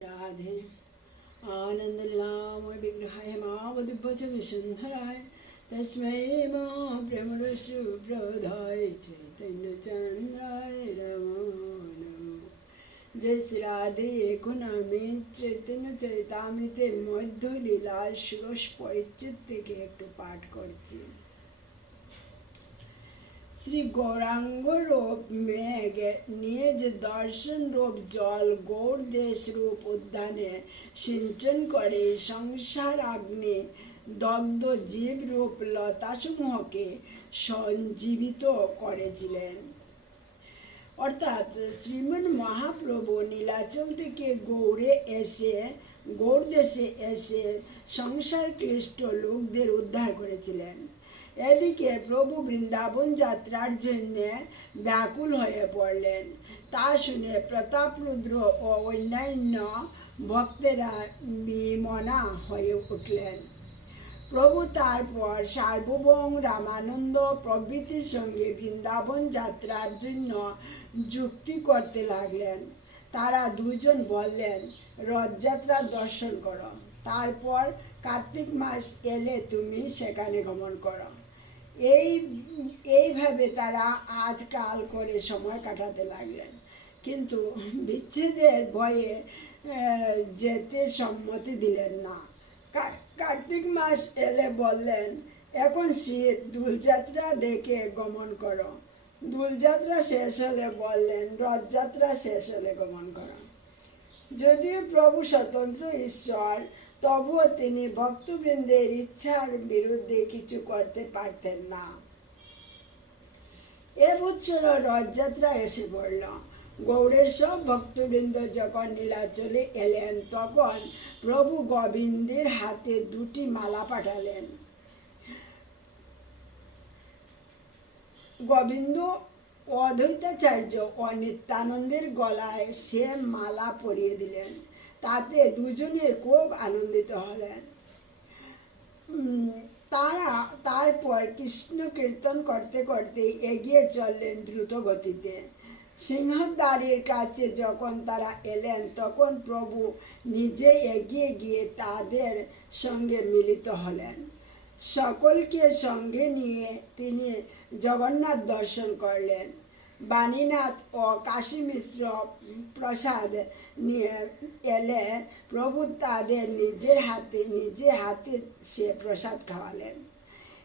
राधे आनन्दलामय विग्रहाय मावदिभ्यच विसुन्धराय तस्मै मा प्रेमरसु प्रदाय चैतन्यचन्द्राय नमो नमः জয় শ্রী রাধে এখন আমি চৈতন্য চৈতামৃতের মধ্য লীলার ষোড়শ পরিচ্ছেদ থেকে একটু পাঠ করছি শ্রী গৌরাঙ্গ রূপ মেঘ যে দর্শন রূপ জল গৌর দেশ রূপ উদ্যানে সিঞ্চন করে সংসার আগ্নে দগ্ধ জীব রূপ লতাসমূহকে সঞ্জীবিত করেছিলেন। অর্থাৎ শ্রীমন মহাপ্রভু নীলাচল থেকে গৌড়ে এসে গৌড় দেশে এসে সংসার ক্লিষ্ট লোকদের উদ্ধার করেছিলেন। এদিকে প্রভু বৃন্দাবন যাত্রার জন্য ব্যাকুল হয়ে পড়লেন। তা শুনে প্রতাপরুদ্র ও অন্যান্য ভক্তেরা বিমনা হয়ে উঠলেন। প্রভু তারপর সার্বভৌম রামানন্দ প্রভৃতির সঙ্গে বৃন্দাবন যাত্রার জন্য যুক্তি করতে লাগলেন। তারা দুজন বললেন, রথযাত্রা দর্শন করো। তারপর কার্তিক মাস এলে তুমি সেখানে গমন করো। এই, এইভাবে তারা আজকাল করে সময় কাটাতে লাগলেন। কিন্তু বিচ্ছেদের ভয়ে যেতে সম্মতি দিলেন না। কার্তিক মাস এলে বললেন, এখন শীত দুলযাত্রা দেখে গমন করো। দুলযাত্রা শেষ হলে বললেন, রথযাত্রা শেষ হলে গমন করো। যদিও প্রভু স্বতন্ত্র ঈশ্বর, তবুও তিনি ভক্তবৃন্দের ইচ্ছার বিরুদ্ধে কিছু করতে পারতেন না। এ বছর রথযাত্রা এসে পড়ল। গৌড়ের সব ভক্তবৃন্দ যখন নীলাচলে এলেন, তখন প্রভু গোবিন্দের হাতে দুটি মালা পাঠালেন। গোবিন্দ অদ্বৈতাচার্য ও নিত্যানন্দের গলায় সে মালা পরিয়ে দিলেন। তাতে দুজনে খুব আনন্দিত হলেন। তারা, তারপর কৃষ্ণ কীর্তন করতে করতে এগিয়ে চললেন দ্রুত গতিতে। সিংহদ্বারের কাছে যখন তারা এলেন, তখন প্রভু নিজে এগিয়ে গিয়ে তাদের সঙ্গে মিলিত হলেন। সকলকে সঙ্গে নিয়ে তিনি জগন্নাথ দর্শন করলেন। বাণীনাথ ও কাশী মিশ্র প্রসাদ নিয়ে এলে প্রভু তাদের নিজের হাতে, নিজে হাতে সে প্রসাদ খাওয়ালেন।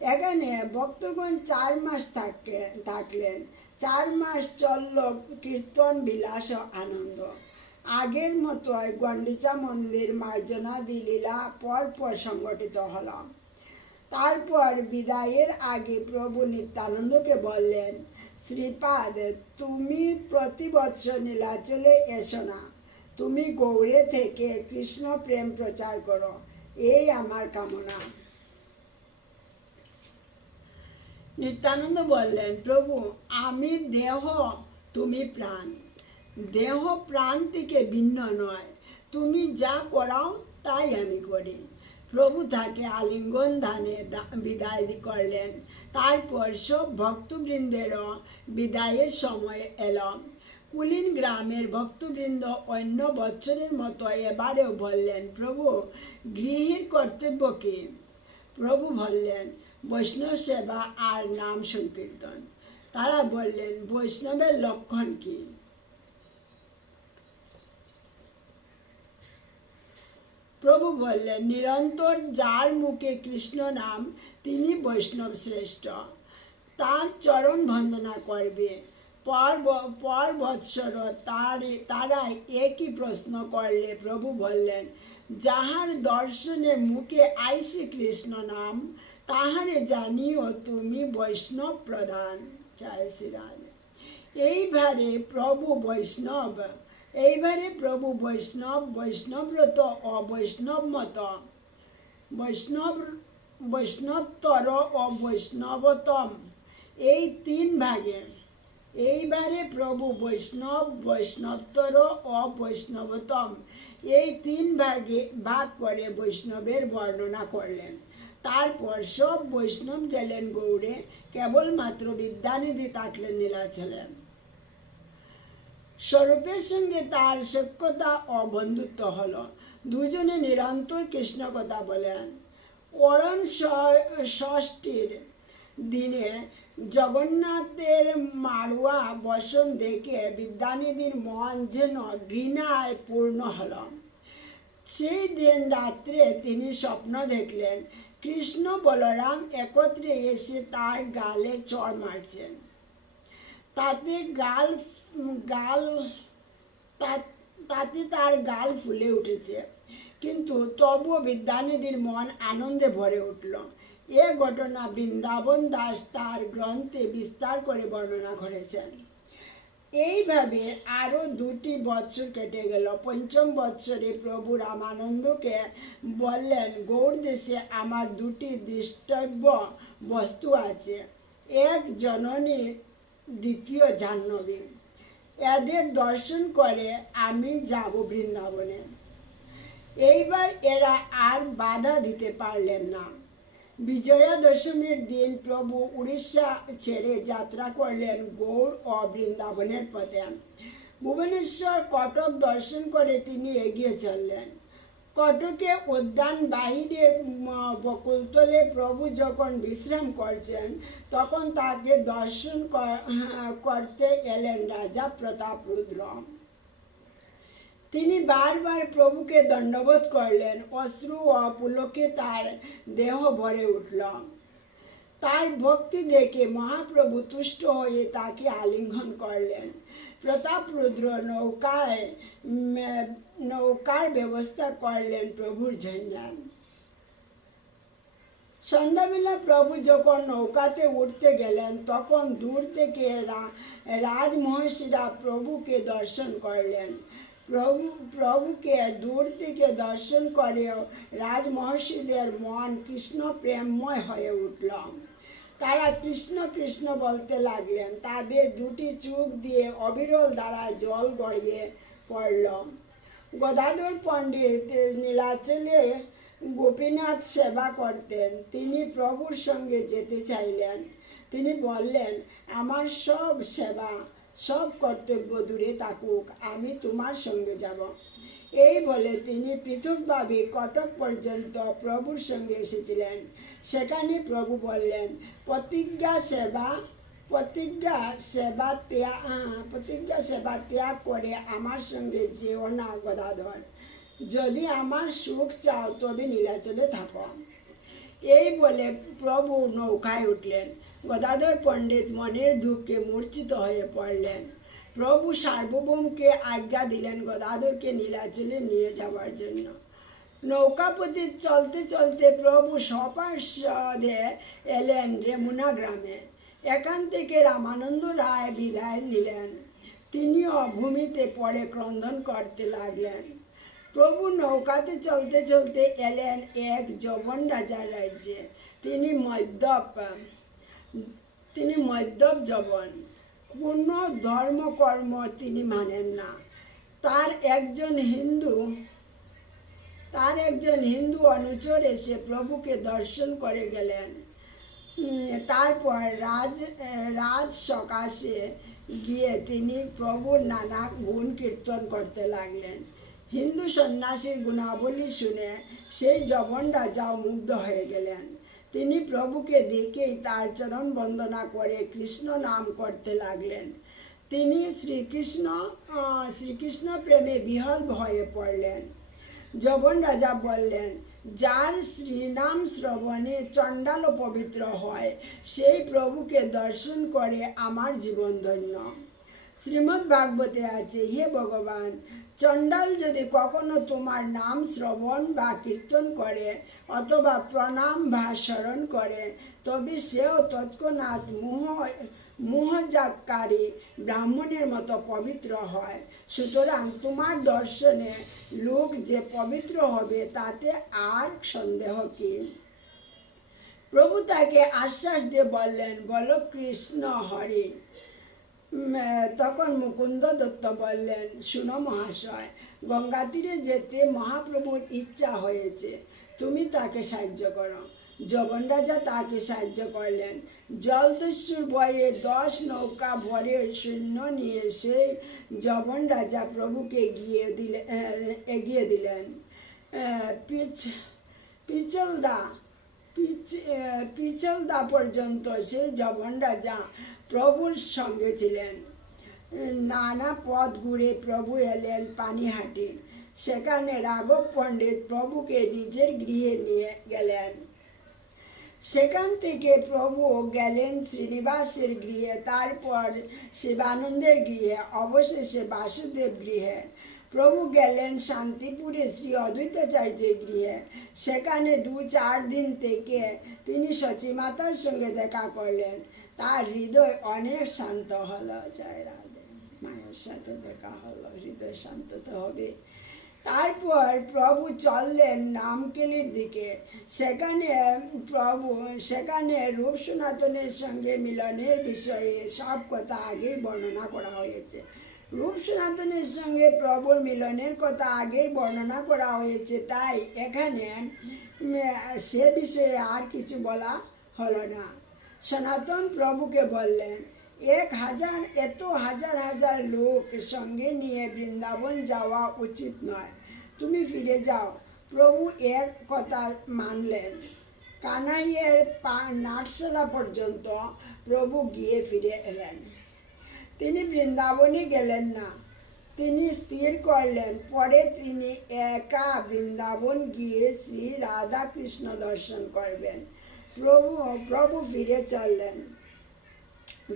এখানে ভক্তগণ চার মাস থাকে, থাকলেন। চার মাস চলল কীর্তন, বিলাস আনন্দ। আগের মতোই গন্ডিচা মন্দির, মার্জনাদি লীলা পর পর সংগঠিত হল। তারপর বিদায়ের আগে প্রভু নিত্যানন্দকে বললেন, শ্রীপাদ, তুমি প্রতি বৎসর নীলাচলে এসো না। তুমি গৌড়ে থেকে কৃষ্ণ প্রেম প্রচার করো। এই আমার কামনা। নিত্যানন্দ বললেন, প্রভু, আমি দেহ, তুমি প্রাণ। দেহ প্রাণ থেকে ভিন্ন নয়। তুমি যা করাও, তাই আমি করি। প্রভু তাকে আলিঙ্গন দানে বিদায় করলেন। তারপর সব ভক্তবৃন্দেরও বিদায়ের সময় এলো। কুলিন গ্রামের ভক্তবৃন্দ অন্য বছরের মতো এবারেও বললেন, প্রভু, গৃহীর কর্তব্য কি? প্রভু বললেন, বৈষ্ণব সেবা আর নাম সংকীর্তন। তারা বললেন, বৈষ্ণবের লক্ষণ কি? প্রভু বললেন, নিরন্তর যার মুখে কৃষ্ণ নাম, তিনি বৈষ্ণব শ্রেষ্ঠ। তার চরণ বন্দনা করবে। পর ব- পর বৎসর তার তারা একই প্রশ্ন করলে প্রভু বললেন, যাহার দর্শনে মুখে আইসে কৃষ্ণ নাম, তাহারে জানিও তুমি বৈষ্ণব প্রধান। জয় শ্রীরাধে এইভাবে প্রভু বৈষ্ণব এইবারে প্রভু বৈষ্ণব বৈষ্ণবরত ও বৈষ্ণব মত বৈষ্ণব বৈষ্ণবতর অবৈষ্ণবতম এই তিন ভাগে। এইবারে প্রভু বৈষ্ণব, বৈষ্ণবতর অবৈষ্ণবতম এই তিন ভাগে ভাগ করে বৈষ্ণবের বর্ণনা করলেন। তারপর সব বৈষ্ণব গেলেন গৌড়ে। কেবলমাত্র বিদ্যানিধি থাকলেন নীলাচলেন স্বরূপের সঙ্গে তার সখ্যতা ও বন্ধুত্ব হলো। দুজনে নিরন্তর কৃষ্ণ কথা বলেন। অরণ ষষ্ঠীর দিনে জগন্নাথের মাড়ুয়া বসন দেখে বিদ্যানিধির মন যেন ঘৃণায় পূর্ণ হল। সেই দিন রাত্রে তিনি স্বপ্ন দেখলেন, কৃষ্ণ বলরাম একত্রে এসে তার গালে চড় মারছেন। তাতে গাল গাল তাতে তার গাল ফুলে উঠেছে। কিন্তু তবুও বিদ্যানিধির মন আনন্দে ভরে উঠল। এ ঘটনা বৃন্দাবন দাস তার গ্রন্থে বিস্তার করে বর্ণনা করেছেন। এইভাবে আরও দুটি বৎসর কেটে গেল। পঞ্চম বৎসরে প্রভু রামানন্দকে বললেন, গৌর দেশে আমার দুটি দৃষ্টব্য বস্তু আছে। এক জননী দ্বিতীয় জাহ্নবী। এদের দর্শন করে আমি যাব বৃন্দাবনে। এইবার এরা আর বাধা দিতে পারলেন না। বিজয়া দশমীর দিন প্রভু উড়িষ্যা ছেড়ে যাত্রা করলেন গৌড় ও বৃন্দাবনের পথে। ভুবনেশ্বর কটক দর্শন করে তিনি এগিয়ে চললেন। কটকে উদ্যান বাহিরে বকুলতলে প্রভু যখন বিশ্রাম করছেন তখন তাকে দর্শন হ্যাঁ, করতে এলেন রাজা প্রতাপ রুদ্র। তিনি বারবার প্রভুকে দণ্ডবোধ করলেন অশ্রু ও পুলকে তার দেহ ভরে উঠল। তার ভক্তি দেখে মহাপ্রভু তুষ্ট হয়ে তাকে আলিঙ্গন করলেন। প্রতাপ রুদ্র নৌকায় নৌকার ব্যবস্থা করলেন প্রভুর জন্য সন্ধ্যাবেলা প্রভু যখন নৌকাতে উঠতে গেলেন, তখন দূর থেকে রাজমহর্ষিরা প্রভুকে দর্শন করলেন। প্রভু, প্রভুকে দূর থেকে দর্শন করেও রাজমহর্ষিদের মন কৃষ্ণ প্রেমময় হয়ে উঠল। তারা কৃষ্ণ কৃষ্ণ বলতে লাগলেন। তাদের দুটি চোখ দিয়ে অবিরল দ্বারা জল গড়িয়ে পড়ল। গদাধর পণ্ডিত নীলাচলে গোপীনাথ সেবা করতেন। তিনি প্রভুর সঙ্গে যেতে চাইলেন। তিনি বললেন, আমার সব সেবা, সব কর্তব্য দূরে থাকুক, আমি তোমার সঙ্গে যাব। এই বলে তিনি পৃথকভাবে কটক পর্যন্ত প্রভুর সঙ্গে এসেছিলেন। সেখানে প্রভু বললেন, প্রতিজ্ঞা সেবা প্রতিজ্ঞা সেবা ত্যাগ প্রতিজ্ঞা সেবা ত্যাগ করে আমার সঙ্গে যেও না গদাধর। যদি আমার সুখ চাও তবে নীলাচলে থাকো। এই বলে প্রভু নৌকায় উঠলেন। গদাধর পণ্ডিত মনের দুঃখে মূর্ছিত হয়ে পড়লেন। প্রভু সার্বভৌমকে আজ্ঞা দিলেন গদাধরকে নীলাচলে নিয়ে যাওয়ার জন্য। নৌকাপতি চলতে চলতে প্রভু সপার্ষদে এলেন রেমুনা গ্রামে। এখান থেকে রামানন্দ রায় বিদায় নিলেন। তিনিও ভূমিতে পড়ে ক্রন্দন করতে লাগলেন। প্রভু নৌকাতে চলতে চলতে এলেন এক যবন রাজার রাজ্যে। তিনি মদ্যপ তিনি মদ্যপ যবন। পূর্ণ ধর্মকর্ম তিনি মানেন না। তার একজন হিন্দু, তার একজন হিন্দু অনুচর এসে প্রভুকে দর্শন করে গেলেন। তারপর রাজ রাজ সকাশে গিয়ে তিনি প্রভুর নানা গুণ কীর্তন করতে লাগলেন। হিন্দু সন্ন্যাসীর গুণাবলী শুনে সেই জবন রাজাও মুগ্ধ হয়ে গেলেন। তিনি প্রভুকে দেখেই তার চরণ বন্দনা করে কৃষ্ণ নাম করতে লাগলেন। তিনি শ্রীকৃষ্ণ শ্রীকৃষ্ণ প্রেমে বিহল হয়ে পড়লেন। যবন রাজা বললেন, যার শ্রীনাম শ্রবণে চণ্ডাল পবিত্র হয়, সেই প্রভুকে দর্শন করে আমার জীবন ধন্য। শ্রীমদ্ ভাগবতে আছে, হে ভগবান, চণ্ডাল যদি কখনো তোমার নাম শ্রবণ বা কীর্তন করে অথবা প্রণাম বা স্মরণ করে, তবে সেও তৎক্ষণাৎ মোহ মোহজাগকারী ব্রাহ্মণের মতো পবিত্র হয়। সুতরাং তোমার দর্শনে লোক যে পবিত্র হবে, তাতে আর সন্দেহ কি? প্রভু তাকে আশ্বাস দিয়ে বললেন, বলো কৃষ্ণ হরি। তখন মুকুন্দ দত্ত বললেন, শুনো মহাশয় গঙ্গা তীরে যেতে মহাপ্রভুর ইচ্ছা হয়েছে। তুমি তাকে সাহায্য করো। জবন রাজা তাকে সাহায্য করলেন। জলদস্যুর ভয়ে দশ নৌকা ভরে সৈন্য নিয়ে সেই জবন রাজা প্রভুকে গিয়ে দিলে এগিয়ে দিলেন। পিচ, পিচলদা পিচ পিচলদা পর্যন্ত সেই জবন রাজা প্রভুর সঙ্গে ছিলেন। নানা পথ ঘুরে প্রভু এলেন পানিহাটি। সেখানে রাঘব পণ্ডিত প্রভুকে নিজের গৃহে নিয়ে গেলেন। সেখান থেকে প্রভু গেলেন শ্রীনিবাসের গৃহে, তারপর শিবানন্দের গৃহে, অবশেষে বাসুদেব গৃহে। প্রভু গেলেন শান্তিপুরে শ্রী অদ্বৈতাচার্যের গৃহে। সেখানে দু চার দিন থেকে তিনি সচিমাতার সঙ্গে দেখা করলেন। তার হৃদয় অনেক শান্ত হলো। জয় রাধে। মায়ের সাথে দেখা হলো। হৃদয় শান্ত তো হবে। তারপর প্রভু চললেন নামকেলির দিকে। সেখানে প্রভু, সেখানে রূপ সনাতনের সঙ্গে মিলনের বিষয়ে সব কথা আগেই বর্ণনা করা হয়েছে। রূপ সনাতনের সঙ্গে প্রভুর মিলনের কথা আগেই বর্ণনা করা হয়েছে, তাই এখানে সে বিষয়ে আর কিছু বলা হলো না। সনাতন প্রভুকে বললেন, এক হাজার, এত হাজার হাজার লোক সঙ্গে নিয়ে বৃন্দাবন যাওয়া উচিত নয়। তুমি ফিরে যাও। প্রভু এক কথা মানলেন। কানাইয়ের পা নাটশালা পর্যন্ত প্রভু গিয়ে ফিরে এলেন। তিনি বৃন্দাবনে গেলেন না। তিনি স্থির করলেন। পরে তিনি একা বৃন্দাবন গিয়ে শ্রী রাধা কৃষ্ণ দর্শন করবেন। প্রভু প্রভু ফিরে চললেন।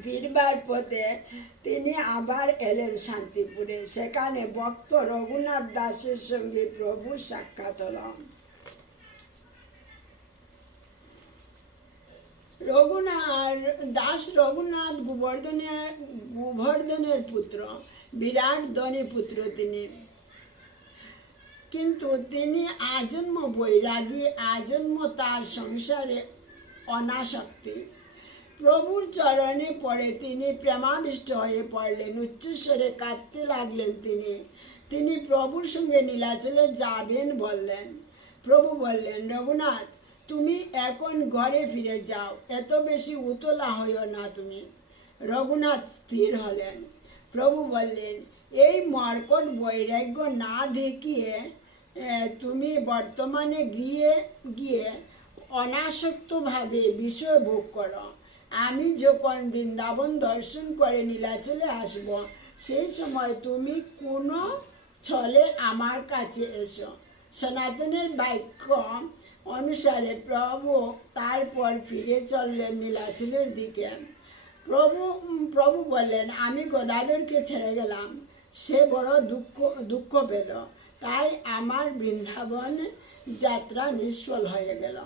ফিরবার পথে তিনি আবার এলেন শান্তিপুরে। সেখানে ভক্ত রঘুনাথ দাসের সঙ্গে প্রভু সাক্ষাৎ হল। রঘুনাথ, দাস রঘুনাথ গোবর্ধনের গোবর্ধনের পুত্র, বিরাট ধনী পুত্র তিনি। কিন্তু তিনি আজন্ম বৈরাগী, আজন্ম তার সংসারে অনাসক্তি। প্রভুর চরণে পড়ে তিনি প্রেমাবিষ্ট হয়ে পড়লেন, উচ্চস্বরে কাঁদতে লাগলেন তিনি। তিনি প্রভুর সঙ্গে নীলাচলে যাবেন বললেন। প্রভু বললেন, রঘুনাথ তুমি এখন ঘরে ফিরে যাও। এত বেশি উতলা হইও না তুমি। রঘুনাথ স্থির হলেন। প্রভু বললেন, এই মর্কট বৈরাগ্য না দেখিয়ে তুমি বর্তমানে গৃহে গিয়ে অনাসক্তভাবে বিষয় ভোগ করো। আমি যখন বৃন্দাবন দর্শন করে নীলাচলে আসব, সেই সময় তুমি কোনো ছলে আমার কাছে এসো। সনাতনের বাক্য অনুসারে প্রভু তারপর ফিরে চললেন নীলাচলের দিকে। প্রভু প্রভু বললেন, আমি গদাধরকে ছেড়ে গেলাম। সে বড় দুঃখ দুঃখ পেল। তাই আমার বৃন্দাবন যাত্রা নিষ্ফল হয়ে গেল।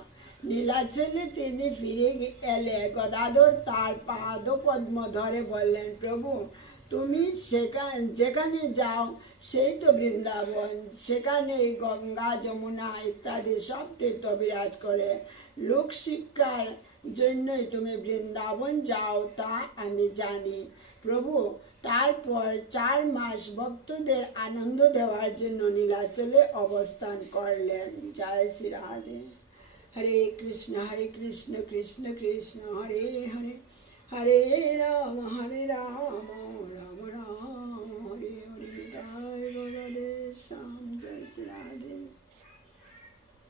নীলাচলে তিনি ফিরে এলে গদাধর তার পাদপদ্ম ধরে বললেন, প্রভু তুমি সেখানে, যেখানে যাও, সেই তো বৃন্দাবন। সেখানে গঙ্গা, যমুনা ইত্যাদি সব তীর্থ বিরাজ করে। লোক শিক্ষার জন্যই তুমি বৃন্দাবন যাও, তা আমি জানি। প্রভু, তারপর চার মাস ভক্তদের আনন্দ দেওয়ার জন্য নীলাচলে অবস্থান করলেন। জয় শ্রী রাধে। হরে কৃষ্ণ হরে কৃষ্ণ কৃষ্ণ কৃষ্ণ, হরে হরে হরে রাম হরে রাম রাম রাম হরে হরে। জয় ভগদেশ শ্যাম জয় শ্রী রাধে